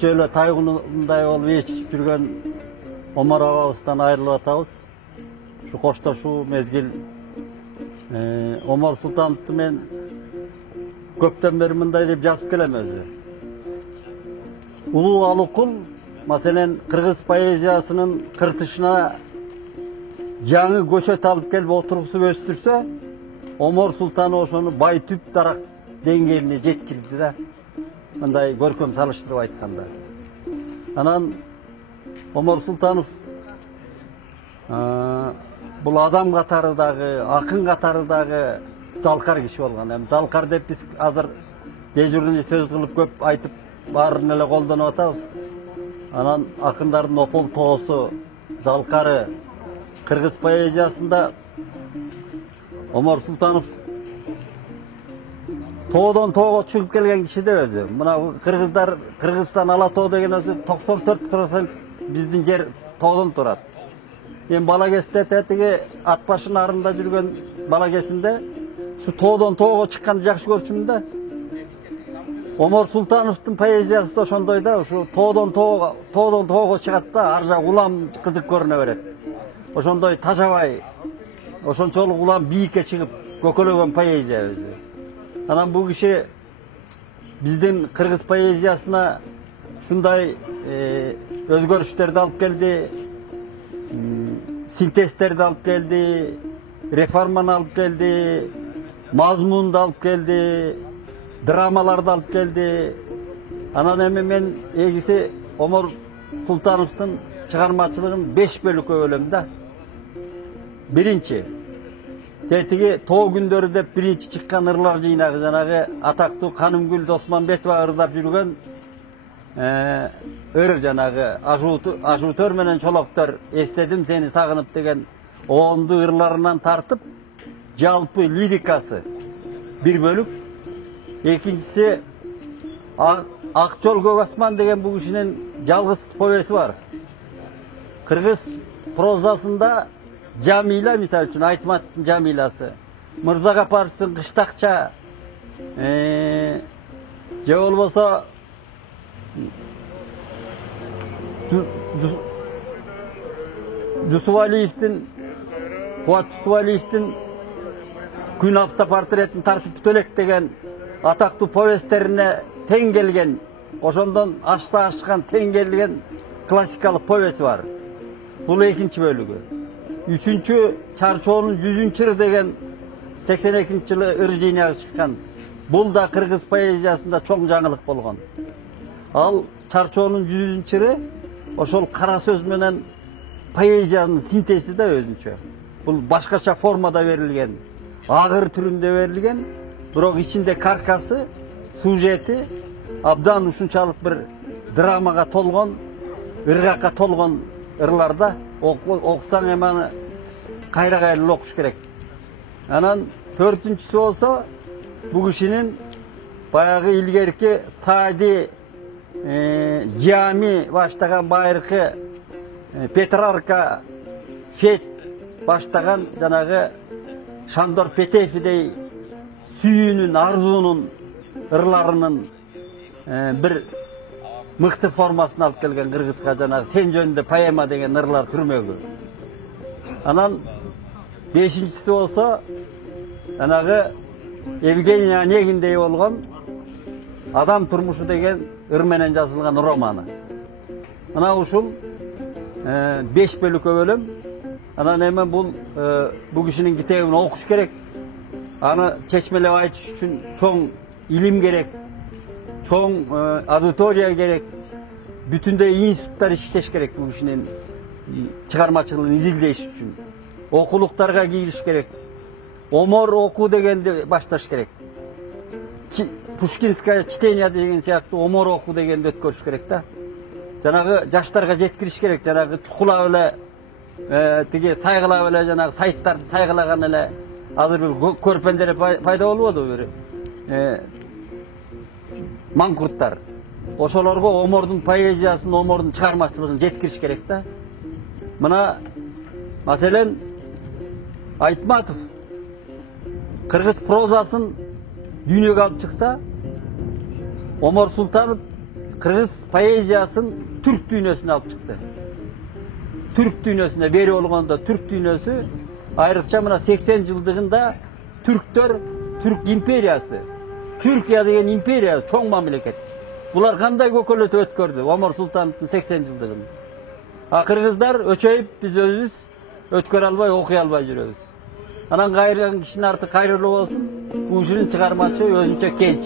Кече эле тайгунундай болуп ээрчип жүргөн Омар агабыздан айрылып атабыз. Şu коштошуу мезгил Омар Султановду мен көптөн бери мындай деп жазып келем өзү. Улуу алукул, маселен, кыргыз поэзиясынын кыртышына жаңы көчөт алып келип отургузуп өстүрсө, Омар Султанов ошону бай түп дарак деңгээлине жеткирди да. Мындай көркөм салыштырып айтканда. Анан Омар Султанов бул адам катарындагы, акын катарындагы залкар киши болгон. Эми залкар деп биз азыр дежурный сөз кылып көп айтып баарын эле колдонуп атабыз. Анан акындардын опол тоосу, залкары кыргыз поэзиясында Омар Султанов тоодон тоого чыгып келген киши да өзү. Мына кыргыздар, Кыргызстан ала тоо деген өзү 94% биздин жер тоодон турат. Мен бала кезде тетиги ат башынын арында жүргөн бала кезимде şu тоодон тоого чыкканды жакшы көрчүмүн да. Омар Султановдун поэзиясы да ошондой да, ушу тоодон тоого чыгат да, ар жак улам кызык көрүнө берет. Ошондой тажабай, ошончолук улам бийикке чыгып көкөлөгөн поэзия өзү. Анан бул киши биздин кыргыз поэзиясына шундай өзгөрүштөрдү алып келди, синтезтерди алып келди, реформаны алып келди, мазмунду алып келди, драмаларды алып келди. Анан эми мен эгиси Омар Султановдун чыгармачылыгын 5 бөлүккө бөлөм да. Биринчи, тетиги тоо күндөрү деп биринчи чыккан ырлар жыйнагы, жанагы атактуу Канымгүл Досманбетова ырдап жүргөн ыр, жанагы ажуутөр менен чолоктор эстедим сени сагынып деген оонду ырларынан тартып жалпы лирикасы бир бөлүк. Экинчиси Ак жол көк асман деген бул кишинин жалгыз повеси бар. Кыргыз прозасында Жамила, мисалы үчүн Айтматтын Жамиласы, Мырзагапаровдун Кыштакча, же болбосо Кубат Жусупалиевдин Күн автопортретін тартып бүтөлек деген атактуу повесттерине тең келген, ошондон ашса ашкан тең келген классикалык повеси бар. Бул экинчи бөлүгү. Үчүнчү Чарчоонун 100-чы деген 82-жылы ыр жыйнагы чыккан. Бул да кыргыз поэзиясында чоң жаңылык болгон. Ал Чарчоонун 100-чы ошол кара сөз менен поэзиянын синтези да өзүнчө. Бул башкача формада берилген, агыр түрүндө берилген, бирок ичинде каркасы, сюжети абдан ушунчалык бир драмага толгон, ыргакка толгон ырларда. Окусаң эми аны кайра-кайра окуш керек. Анан төртүнчүсү болсо бул кишинин баягы илгерки Саади Жами баштаган байыркы Петрарка Фет баштаган жанагы Шандор Петефидей сүйүүнүн, арзуунун ырларынын бир мыкты формасын алып келген кыргызга, жанагы Сен жөнүндө поэма деген ырлар түрмөгү. Анан бешинчиси болсо жанагы Евгений Онегиндей болгон Адам турмушу деген ыр менен жазылган романы. Мына ушул 5 бөлүккө бөлөм. Анан эми бул кишинин китебин окуш керек. Аны чечмелеп айтыш үчүн чоң илим керек, чоң аудитория керек, бүтүндөй институттар иштеш керек бул кишинин чыгармачылыгын изилдеш үчүн. Окулуктарга кириш керек. Омор окуу дегенди башташ керек. Пушкинская чтение деген сыяктуу омор окуу дегенди өткөрүш керек да. Жанагы жаштарга жеткириш керек, жанагы чукулап эле тиги сайгылап эле жанагы сайттарды сайгылаган эле азыр бир көрпендер пайда болбоду бир маңкурттар. Ошолорго Омордун поэзиясын, Омордун чыгармачылыгын жеткириш керек да. Мына маселен Айтматов кыргыз прозасын дүйнөгө алып чыкса, Омар Султанов Kırgız poeziyasın Türk dünyasına alıp çıktı. Türk dünyasına beri olganda Türk dünyası ayrıca mına 80 yıldığında Türktör, Türk imperiyası. Türkiye degen imperiya, çoğ mamleket. Bular kanday kökölötü ötkördü Omar Sultanov'un 80 yıldığında. Ha Kırgızlar öçeyip biz özüz ötkör albay, okuy albay жүрөбүz. Anan kayırgan kişinin artık hayırlı olsun. Bu işin çıkarması özünce genç.